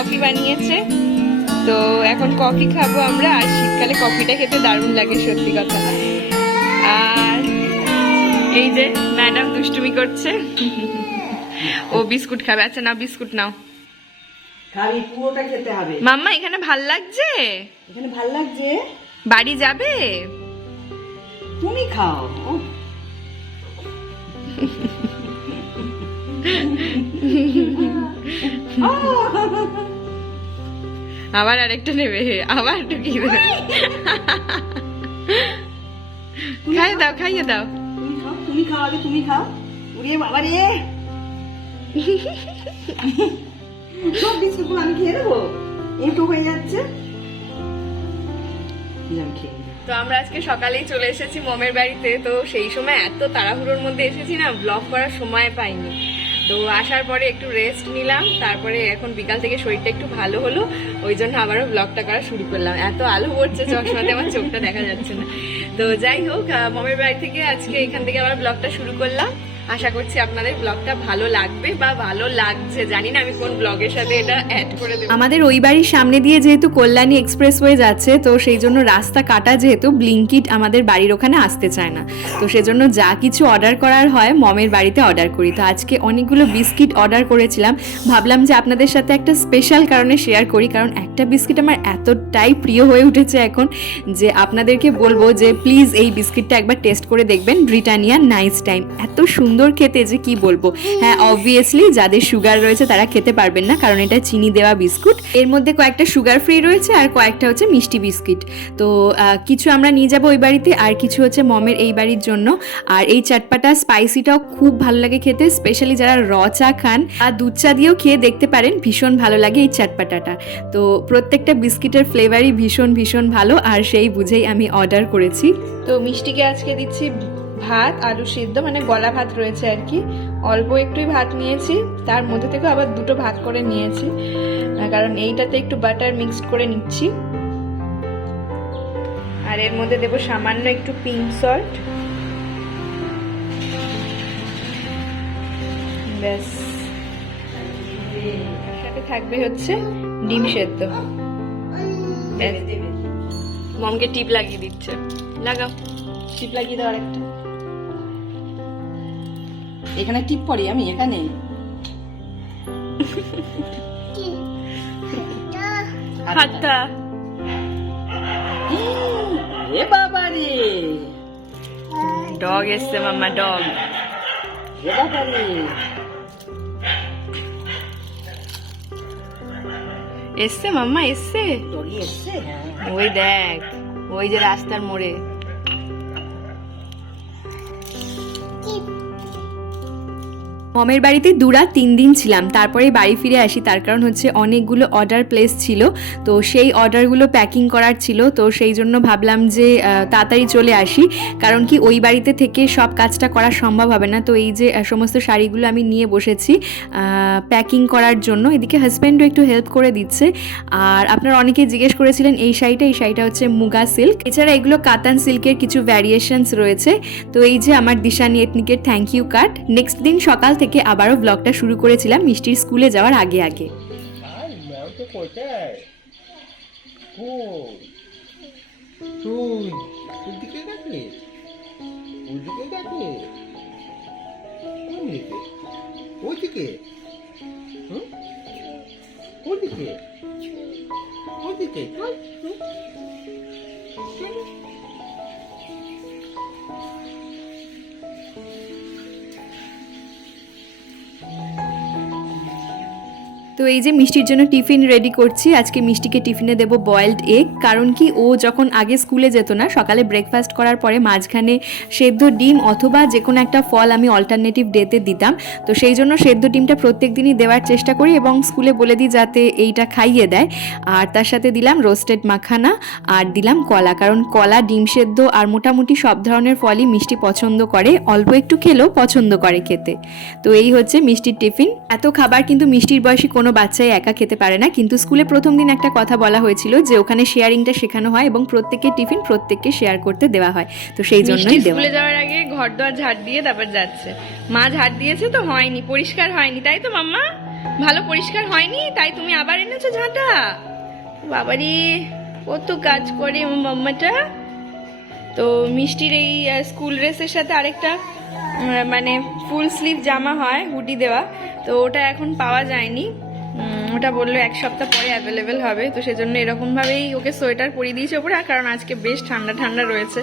Coffee বানিয়েছে। তো এখন কফি খাব আমরা আর শীতকালে কফিটা খেতে দারুণ লাগে সত্যি কথা। আর এই যে ম্যাডাম দুষ্টুমি করছে ও বিস্কুট খাবে। আচ্ছা না বিস্কুট নাও। পুরোটা খেতে হবে। মাম্মা এখানে ভালো লাগছে? এখানে ভালো লাগছে? বাড়ি যাবে? তুমি খাও। ও, আবার আরেকটা নেবে। আবার ঢুকিয়ে দেবে? খাইয়ে দাও খাইয়ে দাও। তুমি খাও তুমি খাও আগে তুমি খাও। উড়িয়ে বাবা রে সব বিস্কুটগুলো আমি খেয়ে হয়ে যাচ্ছে। তো আমরা আজকে সকালেই চলে এসেছি মমের বাড়িতে তো সেই সময় এত তাড়াহুড়োর মধ্যে এসেছি না ব্লগ করার সময় পাইনি। তো আসার পরে একটু রেস্ট নিলাম, তারপরে এখন বিকাল থেকে শরীরটা একটু ভালো হলো, ওই জন্য আবারও ব্লগটা করা শুরু করলাম। এত আলো পড়ছে চশমাতে, আমার চোখটা দেখা যাচ্ছে না। তো যাই হোক মমের বাড়ি থেকে আজকে এখান থেকে আবার ব্লগটা শুরু করলাম। আশা করছি আপনাদের ব্লগটা ভালো লাগবে বা ভালো লাগছে। জানি না আমি কোন ব্লগের সাথে এটা অ্যাড করে দেবো। আমাদের ওই বাড়ির সামনে দিয়ে যেহেতু কল্যাণী এক্সপ্রেসওয়ে যাচ্ছে, তো সেই জন্য রাস্তা কাটা যেহেতু ব্লিঙ্কিট আমাদের বাড়ির ওখানে আসতে চায় না। তো সেজন্য যা কিছু অর্ডার করার হয়, মমের বাড়িতে অর্ডার করি। তো আজকে অনেকগুলো বিস্কিট অর্ডার করেছিলাম। ভাবলাম যে আপনাদের সাথে একটা স্পেশাল কারণে শেয়ার করি, কারণ একটা বিস্কিট আমার এতটাই প্রিয় হয়ে উঠেছে এখন যে আপনাদেরকে বলব যে প্লিজ এই বিস্কিটটা একবার টেস্ট করে দেখবেন। ব্রিটানিয়া নাইস টাইম এত সুন্দর খেতে যে কি বলব? হ্যাঁ অবভিয়াসলি যাদের সুগার রয়েছে তারা খেতে পারবেন না, কারণ এটা চিনি দেওয়া বিস্কুট। এর মধ্যে কয়েকটা সুগার ফ্রি রয়েছে আর কয়েকটা হচ্ছে মিষ্টি বিস্কিট। তো কিছু আমরা নিয়ে যাব ওই বাড়িতে আর কিছু হচ্ছে মমের এই বাড়ির জন্য। আর এই চাটপাটা স্পাইসিটাও খুব ভালো লাগে খেতে স্পেশালি যারা র চা খান আর দুধ চা দিয়েও খেয়ে দেখতে পারেন, ভীষণ ভালো লাগে এই চাটপাটাটা। তো, প্রত্যেকটা বিস্কিটের ফ্লেভারই ভীষণ ভীষণ ভালো, আর সেই বুঝেই আমি অর্ডার করেছি। তো, মিষ্টিকে আজকে দিচ্ছি ভাত আলু সিদ্ধ মানে গলা ভাত রয়েছে আর কি। অল্প একটুই ভাত নিয়েছি তার মধ্যে থেকে আবার দুটো ভাত করে নিয়েছি। কারণ এইটাতে একটু বাটার মিক্সড করে নিচ্ছি। আর এর মধ্যে দেবো সামান্য একটু পিঙ্ক সল্ট ব্যাস। সাথে থাকবে হচ্ছে ডিম সেদ্ধ। মমকে টিপ লাগিয়ে দিচ্ছে। লাগাও। টিপ লাগিয়ে দাও আরেকটা। এখানে টিপ পড়ি আমি এখানে হাতটা। এ বাবা রে ডগ এসছে মাম্মা ডগ এ বাবা রে এসছে। মাম্মা এসছে? হ্যাঁ। ওই দেখ ওই যে রাস্তার মোড়ে। মমের বাড়িতে দুরা তিন দিন ছিলাম। তারপরে বাড়ি ফিরে আসি, তার কারণ হচ্ছে অনেকগুলো অর্ডার প্লেস ছিল। তো সেই অর্ডারগুলো প্যাকিং করার ছিল। তো সেই জন্য ভাবলাম যে তাড়াতাড়ি চলে আসি। কারণ কি ওই বাড়িতে থেকে সব কাজটা করা সম্ভব হবে না। তো এই যে সমস্ত শাড়িগুলো আমি নিয়ে বসেছি প্যাকিং করার জন্য। এদিকে হাজব্যান্ডও একটু হেল্প করে দিচ্ছে। আর আপনারা অনেকে জিজ্ঞেস করেছিলেন, এই শাড়িটা এই শাড়িটা হচ্ছে মুগা সিল্ক এছাড়া এগুলো কাতান সিল্কের কিছু ভ্যারিয়েশনস রয়েছে। তো এই যে, আমার দিশানি এথনিকের থ্যাংক ইউ কার্ড নেক্সট দিন সকাল থেকে আবারও ব্লগটা শুরু করেছিলাম মিষ্টির স্কুলে যাওয়ার আগে আগে। তো এই যে মিষ্টির জন্য টিফিন রেডি করছি, আজকে মিষ্টিকে টিফিনে দেবো বয়েলড এগ কারণ কি, ও যখন আগে স্কুলে যেত না, সকালে ব্রেকফাস্ট করার পরে মাঝখানে সেদ্ধ ডিম অথবা যে কোনো একটা ফল আমি অল্টারনেটিভ ডেতে দিতাম। তো সেই জন্য সেদ্ধ ডিমটা প্রত্যেক দিনই দেওয়ার চেষ্টা করি এবং স্কুলে বলে দিই যাতে এইটা খাইয়ে দেয়। আর তার সাথে দিলাম রোস্টেড মাখানা আর দিলাম কলা। কারণ কলা, ডিম সেদ্ধ আর মোটামুটি সব ধরনের ফলই মিষ্টি পছন্দ করে, অল্প একটু খেলেও পছন্দ করে খেতে। তো এই হচ্ছে মিষ্টির টিফিন। এত খাবার কিন্তু মিষ্টির বয়সী কোনো বাচ্চাই একা খেতে পারে না। কিন্তু স্কুলে প্রথম দিন একটা কথা বলা হয়েছিল যে ওখানে শেয়ারিংটা শেখানো হয় এবং প্রত্যেকের টিফিন প্রত্যেককে শেয়ার করতে দেওয়া হয়। তো সেই জন্যই স্কুলে যাওয়ার আগে ঘর দোয়ার ঝাড় দিয়ে তারপর যাচ্ছে। মা ঝাড় দিয়েছে তো হয়নি পরিষ্কার হয়নি তাই তো মাম্মা? ভালো পরিষ্কার হয়নি? তাই তুমি আবার এনেছো ঝাঁটা? বাবারি কত কাজ করে মাম্মাটা। তো মিষ্টির এই স্কুল ড্রেসের সাথে আরেকটা মানে ফুল স্লিভ জামা হয় হুডি দেওয়া। তো ওটা এখন পাওয়া যায়নি। ওটা বলল এক সপ্তাহ পরে অ্যাভেলেবেল হবে, তো সেজন্য এরকমভাবেই ওকে সোয়েটার পরিয়ে দিয়েছে ওপরে, আর কারণ আজকে বেশ ঠান্ডা ঠান্ডা রয়েছে।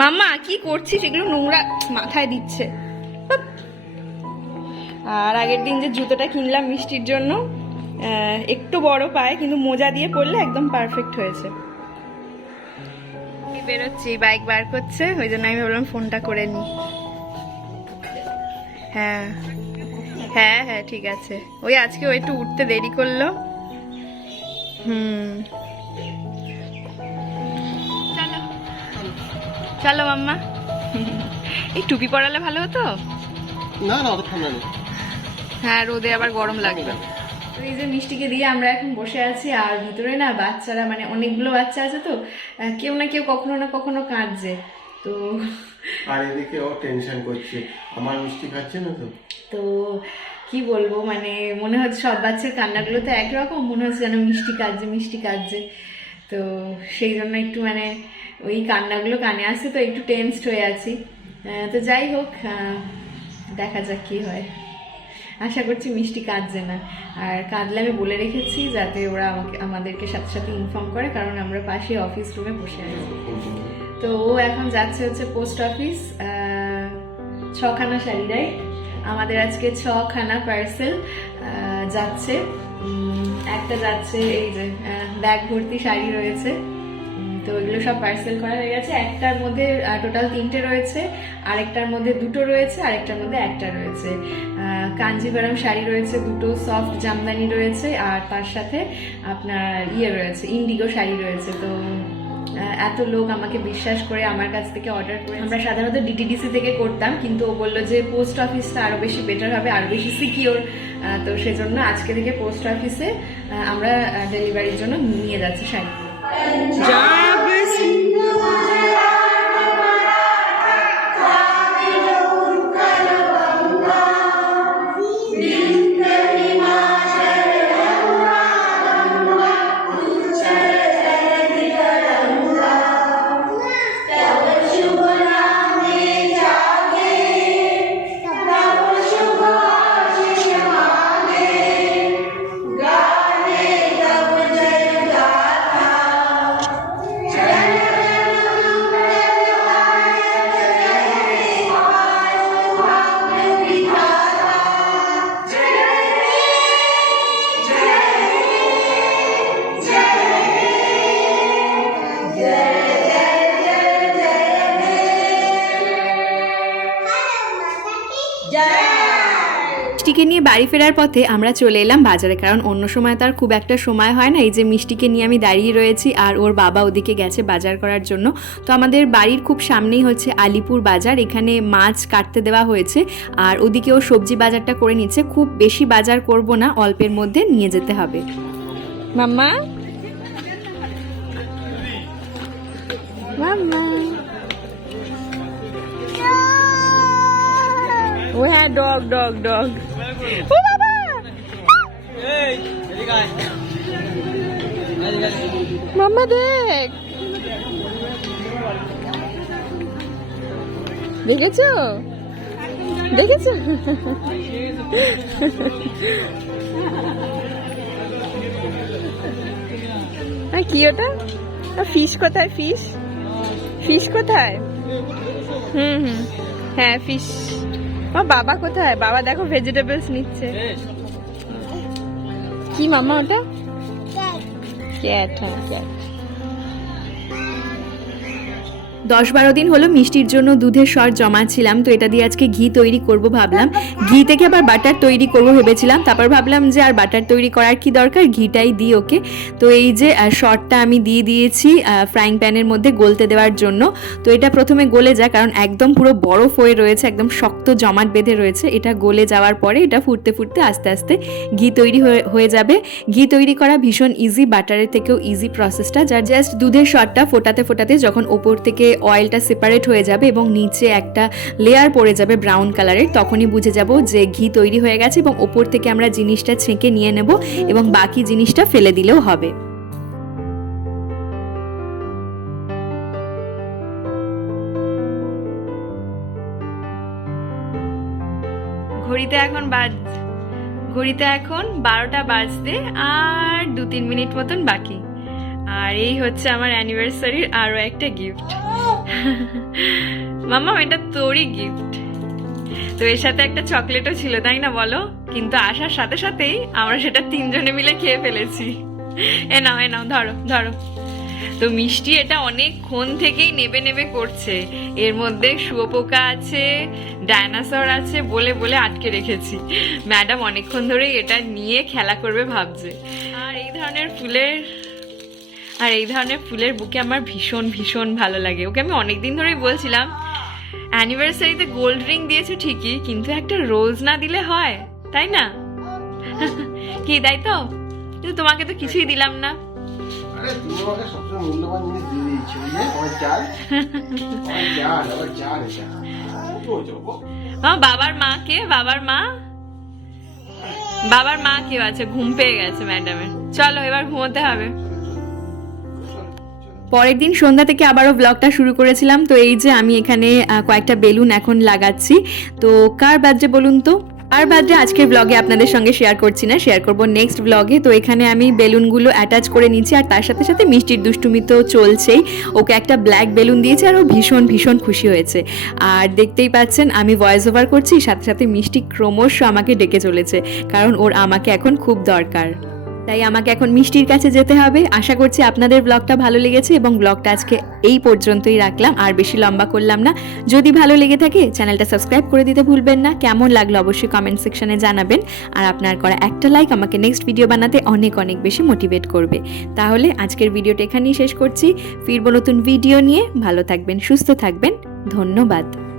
মাম্মা, কি করছিস? এগুলো নোংরা মাথায় দিচ্ছে। আর আগের দিন যে জুতোটা কিনলাম মিষ্টির জন্য একটু বড় পায়, কিন্তু মোজা দিয়ে পরলে একদম পারফেক্ট হয়েছে। বেরোচ্ছি বাইক বার করছে, ওই জন্য আমি ভাবলাম ফোনটা করে নিই। হ্যাঁ। হ্যাঁ হ্যাঁ ঠিক আছে। ওই আজকে ও একটু উঠতে দেরি করল। হুম। চলো। চলো মাম্মা। এই টুপি পরালে ভালো হতো? না না ঠান্ডা নেই। হ্যাঁ রোদে আবার গরম লাগবে। তো এই যে মিষ্টিকে দিয়ে আমরা এখন বসে আছি আর ভিতরে না বাচ্চারা মানে অনেকগুলো বাচ্চা আছে তো কেউ না কেউ কখনো না কখনো কাঁদছে। তো আর এদিকে ও টেনশন করছে। আমার মিষ্টি খাচ্ছে না তো? তো কি বলব মানে মনে হচ্ছে সব বাচ্চার কান্নাগুলো তো একরকম, মনে হচ্ছে যেন মিষ্টি কাঁদছে মিষ্টি কাঁদছে। তো সেই জন্য একটু মানে ওই কান্নাগুলো কানে আসছে, তো একটু টেনসড হয়ে আছি। তো যাই হোক দেখা যাক কি হয়। আশা করছি মিষ্টি কাঁদছে না। আর কাঁদলে আমি বলে রেখেছি যাতে ওরা আমাকে, আমাদেরকে সাথে সাথে ইনফর্ম করে, কারণ আমরা পাশে অফিস রুমে বসে আছি। তো ও এখন যাচ্ছে হচ্ছে পোস্ট অফিস ছখানা শাড়ি রাইট আমাদের আজকে ছখানা পার্সেল যাচ্ছে। একটা যাচ্ছে এই যে ব্যাগ ভর্তি শাড়ি রয়েছে। তো এগুলো সব পার্সেল করা হয়ে গেছে। একটার মধ্যে টোটাল তিনটে রয়েছে। আরেকটার মধ্যে দুটো রয়েছে, আরেকটার মধ্যে একটা রয়েছে। কাঞ্জিভারাম শাড়ি রয়েছে, দুটো সফট জামদানি রয়েছে, আর তার সাথে আপনার ইয়ে রয়েছে ইন্ডিগো শাড়ি রয়েছে। তো এত লোক আমাকে বিশ্বাস করে আমার কাছ থেকে অর্ডার করে আমরা সাধারণত ডিটিডিসি থেকে করতাম, কিন্তু ও বলল যে পোস্ট অফিসটা আরও বেশি বেটার হবে আরও বেশি সিকিওর তো সেজন্য আজকে থেকে পোস্ট অফিসে আমরা ডেলিভারির জন্য নিয়ে যাচ্ছি শাড়ি। বাড়ি ফেরার পথে আমরা চলে এলাম বাজারে, কারণ অন্য সময় তার খুব একটা সময় হয় না। এই যে মিষ্টিকে নিয়ে আমি দাঁড়িয়ে রয়েছি আর ওর বাবা ওদিকে গেছে বাজার করার জন্য। তো আমাদের বাড়ির খুব সামনেই হচ্ছে আলিপুর বাজার, এখানে মাছ কাটতে দেওয়া হয়েছে। আর ওদিকে ও সবজি বাজারটা করে নিচ্ছে। খুব বেশি বাজার করব না, অল্পের মধ্যে নিয়ে যেতে হবে। মাম্মা? মাম্মা? ও হ্যাঁ ডগ ডগ ডগ ও বাবা মাম্মা দেখ। দেখেছ? দেখেছ? কি ওটা? ফিশ কোথায় ফিশ ফিশ কোথায়? হুম হুম। হ্যাঁ ফিশ ও বাবা কোথায়? বাবা দেখো ভেজিটেবলস নিচ্ছে। কি মামা ওটা? ক্যাট হ্যাঁ ক্যাট দশ বারো দিন হলো মিষ্টির জন্য দুধের স্বর জমাচ্ছিলাম, তো এটা দিয়ে আজকে ঘি তৈরি করব ভাবলাম। ঘি থেকে আবার বাটার তৈরি করব ভেবেছিলাম, তারপর ভাবলাম যে আর বাটার তৈরি করার কি দরকার? ঘিটাই দিই ওকে। তো এই যে শর্টটা আমি দিয়ে দিয়েছি ফ্রাইং প্যানের মধ্যে গলতে দেওয়ার জন্য। তো এটা প্রথমে গলে যায় কারণ একদম পুরো বরফ হয়ে রয়েছে, একদম শক্ত জমাট বেঁধে রয়েছে। এটা গলে যাওয়ার পরে এটা ফুটতে ফুটতে আস্তে আস্তে ঘি তৈরি হয়ে- যাবে। ঘি তৈরি করা ভীষণ ইজি বাটারের থেকেও ইজি প্রসেসটা যার জাস্ট দুধের শটটা ফোটাতে ফোটাতে যখন ওপর থেকে অয়েলটা সেপারেট হয়ে যাবে এবং নিচে একটা লেয়ার পড়ে যাবে ব্রাউন কালারের তখনই বুঝে যাব যে ঘি তৈরি হয়ে গেছে এবং ওপর থেকে আমরা জিনিসটা ছেঁকে নিয়ে নেব এবং বাকি জিনিসটা ফেলে দিলেও হবে। ঘড়িতে এখন বাজ, ঘড়িতে এখন বারোটা বাজতে আর দু তিন মিনিট মতন বাকি। আর এই হচ্ছে আমার অ্যানিভার্সারির আরও একটা গিফট মামা এটা তোরই গিফট তো এর সাথে একটা চকলেটও ছিল, তাই না বলো? কিন্তু আসার সাথে সাথেই আমরা সেটা তিনজনে মিলে খেয়ে ফেলেছি। এ নাও এ নাও, ধরো ধরো। তো মিষ্টি এটা অনেকক্ষণ থেকেই নেবে নেবে করছে। এর মধ্যে শুয়োপোকা আছে, ডায়নাসর আছে, বলে বলে আটকে রেখেছি। ম্যাডাম অনেকক্ষণ ধরেই এটা নিয়ে খেলা করবে ভাবছে। আর এই ধরনের ফুলের আর এই ধরনের ফুলের বুকে আমার ভীষণ ভীষণ ভালো লাগে। ওকে আমি অনেক দিন ধরেই বলছিলাম অ্যানিভার্সারিতে গোল্ড রিং দিয়েছ ঠিকই কিন্তু একটা রোজ না দিলে হয় তাই না? কি তাই তো? কিন্তু তোমাকে তো কিছুই দিলাম না। বাবার মা কে? বাবার মা? বাবার মা কেউ আছে ঘুম পেয়ে গেছে ম্যাডামের চলো এবার ঘুমোতে হবে। পরের দিন সন্ধ্যা থেকে আবারও ব্লগটা শুরু করেছিলাম। তো এই যে আমি এখানে কয়েকটা বেলুন এখন লাগাচ্ছি। তো কার বাজে বলুন তো? আর বাদে আজকের ব্লগে আপনাদের সঙ্গে শেয়ার করছি না শেয়ার করব নেক্সট ব্লগে তো এখানে আমি বেলুনগুলো অ্যাটাচ করে নিচ্ছি আর তার সাথে সাথে মিষ্টির দুষ্টুমি তো চলছেই। ওকে একটা ব্ল্যাক বেলুন দিয়েছে আর ও ভীষণ ভীষণ খুশি হয়েছে। আর দেখতেই পাচ্ছেন, আমি ভয়েস ওভার করছি, সাথে সাথে মিষ্টি ক্রমশ আমাকে ডেকে চলেছে, কারণ ওর আমাকে এখন খুব দরকার। তাই আমাকে এখন মিষ্টির কাছে যেতে হবে। আশা করছি আপনাদের ব্লগটা ভালো লেগেছে এবং ব্লগটা আজকে এই পর্যন্তই রাখলাম। আর বেশি লম্বা করলাম না। যদি ভালো লেগে থাকে, চ্যানেলটা সাবস্ক্রাইব করে দিতে ভুলবেন না। কেমন লাগল অবশ্যই কমেন্ট সেকশনে জানাবেন। আর আপনার করা একটা লাইক আমাকে নেক্সট ভিডিও বানাতে অনেক অনেক বেশি মোটিভেট করবে। তাহলে আজকের ভিডিওটা এখানেই শেষ করছি। ফিরবো নতুন ভিডিও নিয়ে। ভালো থাকবেন, সুস্থ থাকবেন। ধন্যবাদ।